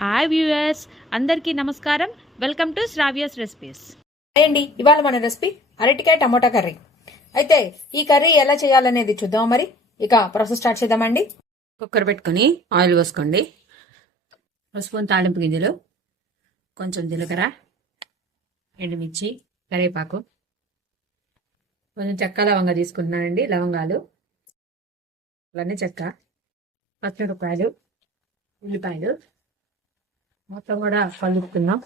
Hi viewers అందరికీ నమస్కారం. Welcome to Sravya's recipes hi అండి. ఇవాళ మన రెసిపీ అరటికాయ టమోటా కర్రీ. అయితే ఈ కర్రీ ఎలా చేయాలనేది చూద్దాం మరి? ఇక ప్రాసెస్ స్టార్ట్ చేద్దామండి. కుక్కర్ పెట్టుకొని ఆయిల్ పోసుకోండి. ఒక స్పూన్ తాలింపు గింజలు కొంచెం జీలకర్ర ఎండుమిర్చి కరివేపాకు. కొంచెం చెక్క లవంగా తీసుకుంటున్నానండి. లవంగాలు అలానే చెక్క పచ్చిమిరపకాయలు ఉల్లిపాయలు మొత్తం కూడా కలుపుకుందాం.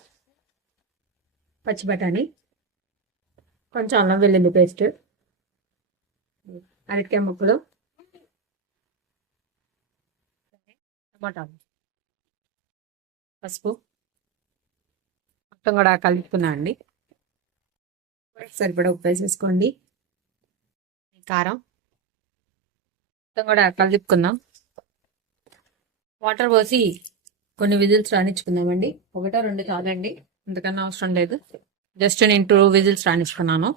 పచ్చి బఠానీ కొంచెం అల్లం వెల్లుల్లి పేస్ట్ అరటికాయ ముక్కలు టమాటాలు పసుపు మొత్తం కూడా కలుపుకున్నా అండి. సరిపడా ఉప్పు వేసేసుకోండి. కారం మొత్తం కూడా కలుపుకుందాం. వాటర్ పోసి కొన్ని విజిల్స్ రాణించుకుందామండి. ఒకటో రెండు కాదండి అంతకన్నా అవసరం లేదు. జస్ట్ నేను టూ విజిల్స్ రాణించుకున్నాను.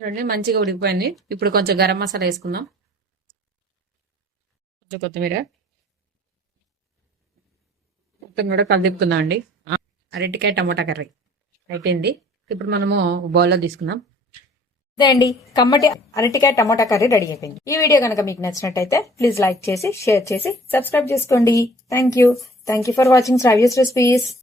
రెండు మంచిగా ఉడికిపోయింది. ఇప్పుడు కొంచెం గరం మసాలా వేసుకుందాం. కొంచెం కొత్తిమీర. మొత్తం కూడా కలిదిప్పుకుందాం అండి. అరటికాయ టమోటా కర్రీ అయిపోయింది. ఇప్పుడు మనము బౌల్లో తీసుకుందాం. ఇదే అండి కమ్మటి అరటికాయ టమోటా కర్రీ రెడీ అయిపోయింది. ఈ వీడియో కనుక మీకు నచ్చినట్టయితే ప్లీజ్ లైక్ చేసి షేర్ చేసి సబ్స్క్రైబ్ చేసుకోండి. Thank you thank you for watching Sravya's recipes